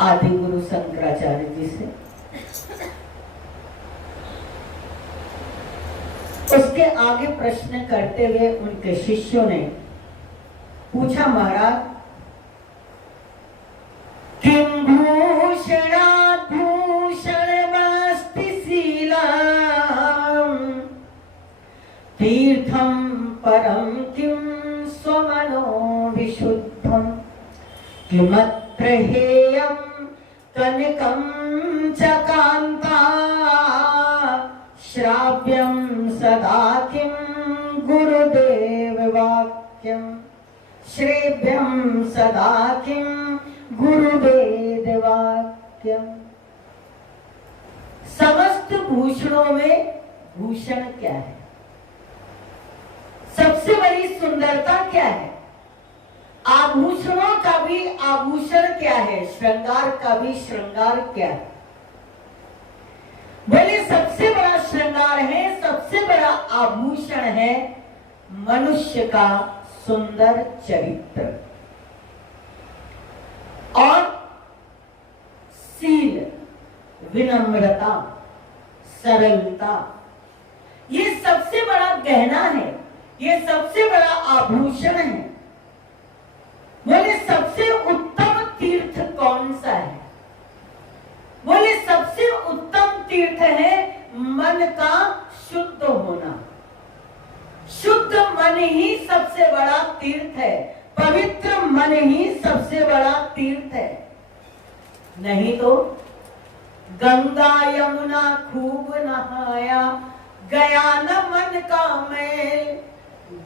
आदि गुरु शंकराचार्य जी से। उसके आगे प्रश्न करते हुए उनके शिष्यों ने पूछा, महाराज किम भूषणात् भूषणमस्ति शीलम् तीर्थं परं किं स्वमनो विशुद्धम् किमत्र हेयं कनकं च कान्ता श्राव्यं सदा किं गुरुदेव वाक्यम् श्रेभ्यं सदा किं गुरुवेद वाक्यम्। समस्त भूषणों में भूषण क्या है? सबसे बड़ी सुंदरता क्या है? आभूषणों का भी आभूषण क्या है? श्रृंगार का भी श्रृंगार क्या है? बोले सबसे बड़ा श्रृंगार है, सबसे बड़ा आभूषण है मनुष्य का सुंदर चरित्र और सील, विनम्रता, सरलता। ये सबसे बड़ा गहना है, ये सबसे बड़ा आभूषण है। बोले सबसे उत्तम तीर्थ कौन सा है? बोले सबसे उत्तम तीर्थ है मन का शुद्ध होना। शुद्ध मन ही सबसे बड़ा तीर्थ है, पवित्र मन ही सबसे बड़ा तीर्थ है। नहीं तो गंगा यमुना खूब नहाया गया न मन का मैल।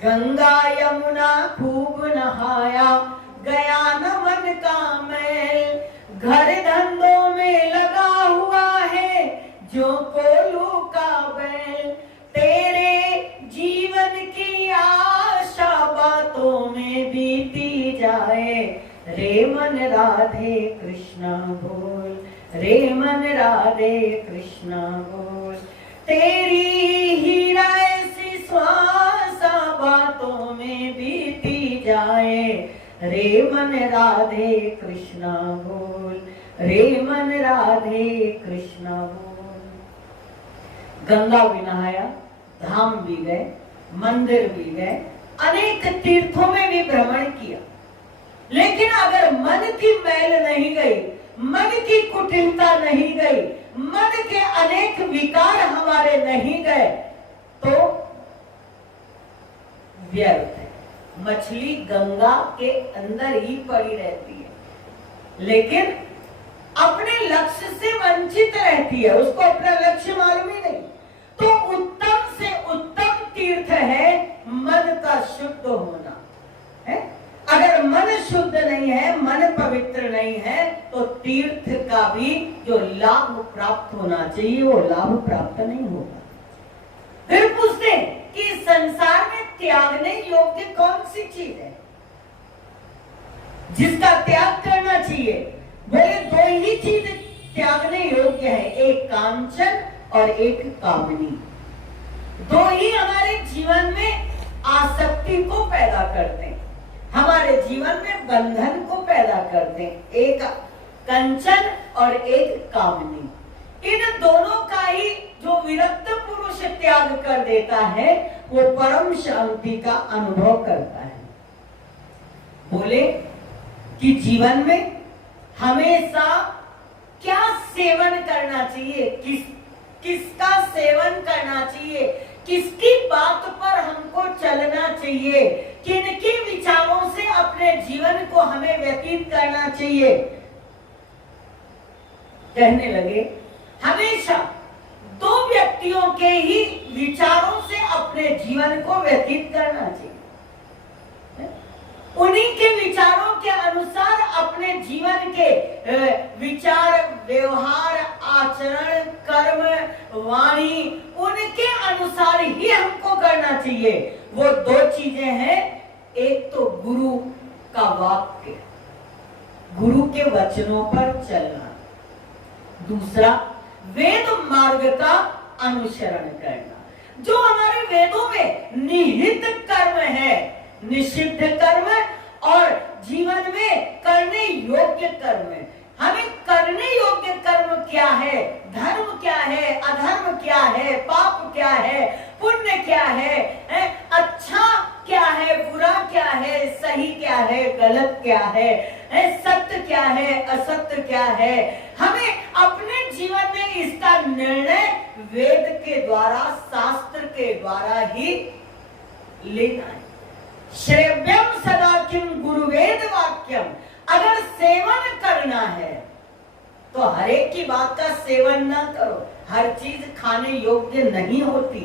गंगा यमुना खूब नहाया गया न मन का मैल। घर धंधों में लगा हुआ है जो कोलू का बैल। तेरे जीवन की आशा बातों में बीती जाए। रे मन राधे कृष्णा बोल, रे मन राधे कृष्णा बोल। तेरी ही ऐसी श्वासा बातों में बीती जाए। रे मन राधे कृष्णा बोल, रे मन राधे कृष्णा बोल। गंगा भी नहाया, धाम भी गए, मंदिर भी गए, अनेक तीर्थों में भी भ्रमण किया, लेकिन अगर मन की मैल नहीं गई, मन की कुटिलता नहीं गई, मन के अनेक विकार हमारे नहीं गए तो व्यर्थ है। मछली गंगा के अंदर ही पड़ी रहती है, लेकिन अपने लक्ष्य से वंचित रहती है, उसको अपना लक्ष्य मालूम ही नहीं। तो उत्तम से उत्तम तीर्थ है मन का शुद्ध होना है। अगर मन शुद्ध नहीं है, मन पवित्र नहीं है, तो तीर्थ का भी जो लाभ प्राप्त होना चाहिए वो लाभ प्राप्त नहीं होगा। फिर पूछते कि संसार में त्यागने योग्य कौन सी चीज है जिसका त्याग करना चाहिए? बोले दो ही चीज त्यागने योग्य है, एक कांचन और एक कामनी। दो ही हमारे जीवन में आसक्ति को पैदा करते हैं, हमारे जीवन में बंधन को पैदा करते हैं, एक कंचन और एक कामनी। इन दोनों का ही जो विरक्त पुरुष त्याग कर देता है वो परम शांति का अनुभव करता है। बोले कि जीवन में हमेशा क्या सेवन करना चाहिए, किसका सेवन करना चाहिए, किसकी बात पर हमको चलना चाहिए, किनके विचारों से अपने जीवन को हमें व्यतीत करना चाहिए। कहने लगे हमेशा दो व्यक्तियों के ही विचारों से अपने जीवन को व्यतीत करना चाहिए। उन्हीं के विचारों के अनुसार अपने जीवन के विचार, व्यवहार, आचरण, कर्म, वाणी उनके अनुसार ही हमको करना चाहिए। वो दो चीजें हैं, एक तो गुरु का वाक्य, गुरु के वचनों पर चलना, दूसरा वेद मार्ग का अनुसरण करना। जो हमारे वेदों में निहित कर्म है, निषिद्ध कर्म और जीवन में करने योग्य कर्म है, हमें करने योग्य कर्म क्या है, धर्म क्या है, अधर्म क्या है, पाप क्या है, पुण्य क्या है, अच्छा क्या है, बुरा क्या है, सही क्या है, गलत क्या है, सत्य क्या है, असत्य क्या है, हमें अपने जीवन में इसका निर्णय वेद के द्वारा, शास्त्र के द्वारा ही लेना है। श्रेव्यम सदा किम गुरुवेद वाक्यम, अगर सेवन करना है तो हर एक की बात का सेवन ना करो। हर चीज खाने योग्य नहीं होती।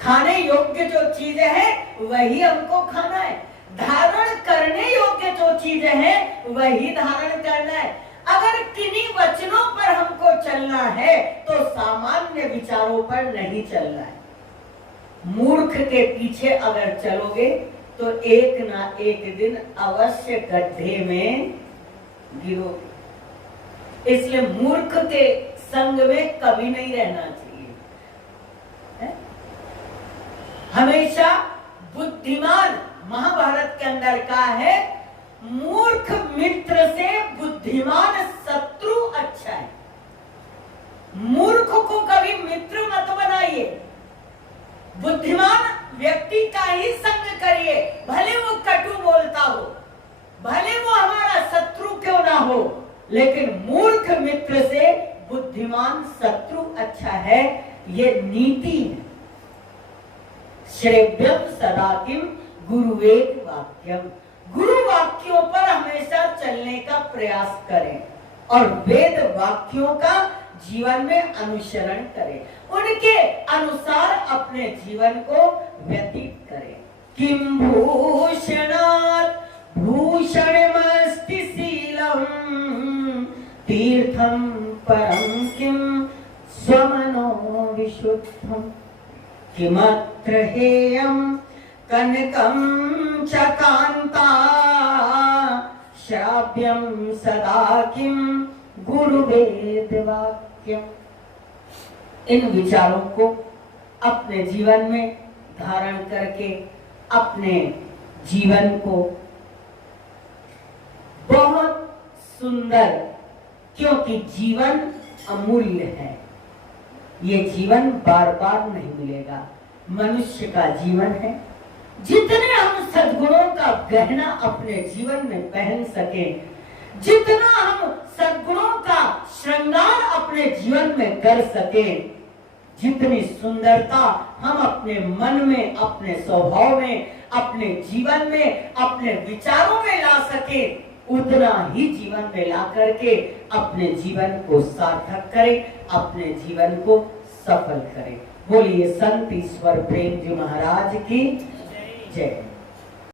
खाने योग्य जो चीजें हैं वही हमको खाना है। धारण करने योग्य जो चीजें हैं वही धारण करना है। अगर किन्हीं वचनों पर हमको चलना है तो सामान्य विचारों पर नहीं चलना है। मूर्ख के पीछे अगर चलोगे तो एक ना एक दिन अवश्य गड्ढे में गिरोगे। इसलिए मूर्ख के संग में कभी नहीं रहना चाहिए। हमेशा बुद्धिमान, महाभारत के अंदर का है, मूर्ख मित्र से बुद्धिमान शत्रु अच्छा है। मूर्ख को कभी मित्र मत बनाइए। बुद्धिमान व्यक्ति का ही संग करिए, भले वो कटु बोलता हो, भले वो हमारा शत्रु क्यों ना हो, लेकिन मूर्ख मित्र से बुद्धिमान शत्रु अच्छा है। ये नीति है। श्रेव्यम सदा किम गुरुवेद वाक्यम, गुरु वाक्यों पर हमेशा चलने का प्रयास करें और वेद वाक्यों का जीवन में अनुसरण करें, उनके अनुसार अपने जीवन को व्यतीत करें। किम भूषणात् भूषणमस्ति शीलम तीर्थम परम किम स्वमनो विशुद्धम किमत्र हेयं कनकं च कांता श्राव्यं सदा किम गुरुवेद वाक्यम। इन विचारों को अपने जीवन में धारण करके अपने जीवन को बहुत सुंदर, क्योंकि जीवन अमूल्य है, ये जीवन बार बार नहीं मिलेगा। मनुष्य का जीवन है, जितने हम सद्गुणों का गहना अपने जीवन में पहन सके, जितना हम सद्गुणों का श्रृंगार अपने जीवन में कर सके, जितनी सुंदरता हम अपने मन में, अपने स्वभाव में, अपने जीवन में, अपने विचारों में ला सके, उतना ही जीवन में ला करके अपने जीवन को सार्थक करें, अपने जीवन को सफल करें। बोलिए संत ईश्वर प्रेम जी महाराज की जय।